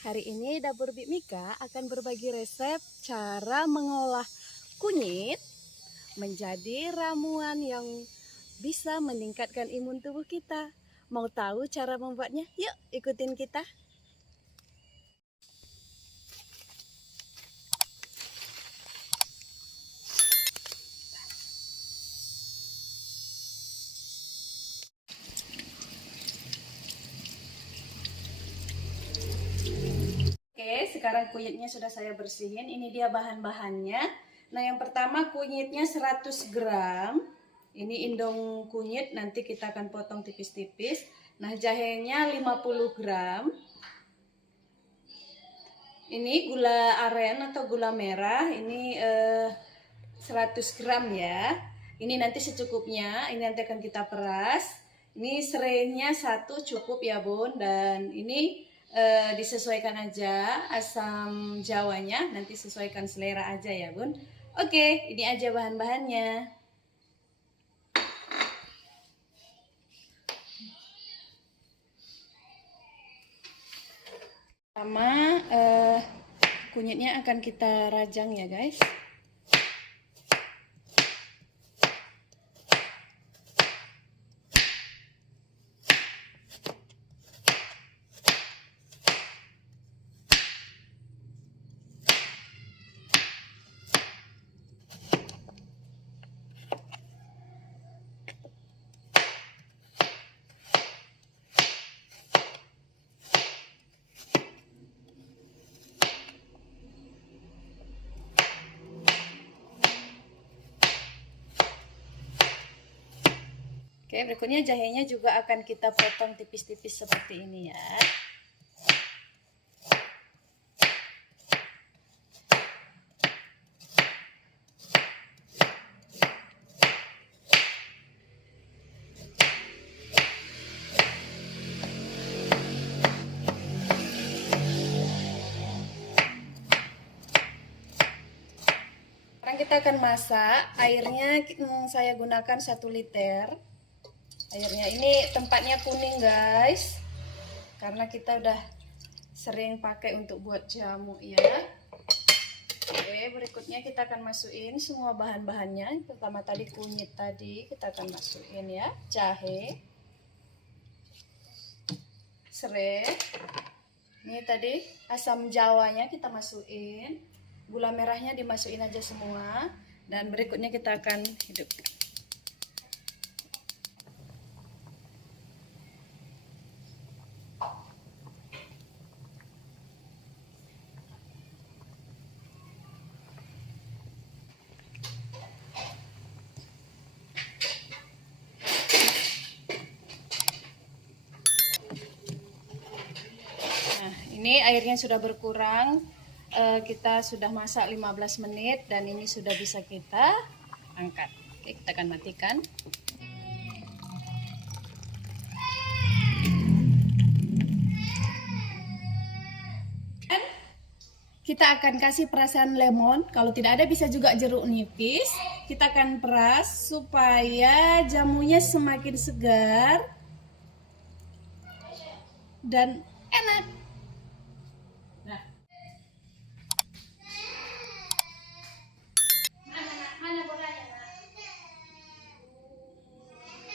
hari ini Dapur Bik Mika akan berbagi resep cara mengolah kunyit menjadi ramuan yang bisa meningkatkan imun tubuh kita. Mau tahu cara membuatnya? Yuk ikutin kita. Oke, sekarang kunyitnya sudah saya bersihin. Ini dia bahan-bahannya. Nah, yang pertama kunyitnya 100 gram. Ini indong kunyit, nanti kita akan potong tipis-tipis. Nah, jahenya 50 gram. Ini gula aren atau gula merah. Ini 100 gram ya. Ini nanti secukupnya. Ini nanti akan kita peras. Ini serainya 1 cukup ya Bun. Dan ini disesuaikan aja asam jawanya, nanti sesuaikan selera aja ya Bun. Oke, ini aja bahan-bahannya. Pertama kunyitnya akan kita rajang ya guys. Oke, berikutnya jahenya juga akan kita potong tipis-tipis seperti ini ya. Sekarang kita akan masak. Airnya saya gunakan 1 liter. Airnya ini tempatnya kuning guys, karena kita udah sering pakai untuk buat jamu ya. Oke, berikutnya kita akan masukin semua bahan-bahannya. Pertama tadi kunyit tadi kita akan masukin ya, jahe, serai, ini tadi asam jawanya kita masukin, gula merahnya dimasukin aja semua, dan berikutnya kita akan hidupkan. Ini airnya sudah berkurang, kita sudah masak 15 menit dan ini sudah bisa kita angkat. Oke, kita akan matikan. Dan kita akan kasih perasan lemon, kalau tidak ada bisa juga jeruk nipis. Kita akan peras supaya jamunya semakin segar dan enak.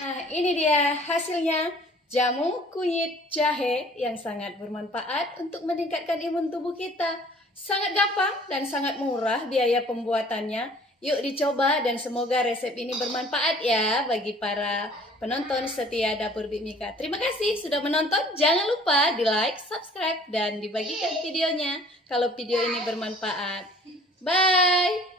Nah, ini dia hasilnya, jamu kunyit jahe yang sangat bermanfaat untuk meningkatkan imun tubuh kita. Sangat gampang dan sangat murah biaya pembuatannya. Yuk dicoba dan semoga resep ini bermanfaat ya bagi para penonton setia Dapur Bik Mika. Terima kasih sudah menonton. Jangan lupa di like, subscribe, dan dibagikan videonya kalau video ini bermanfaat. Bye!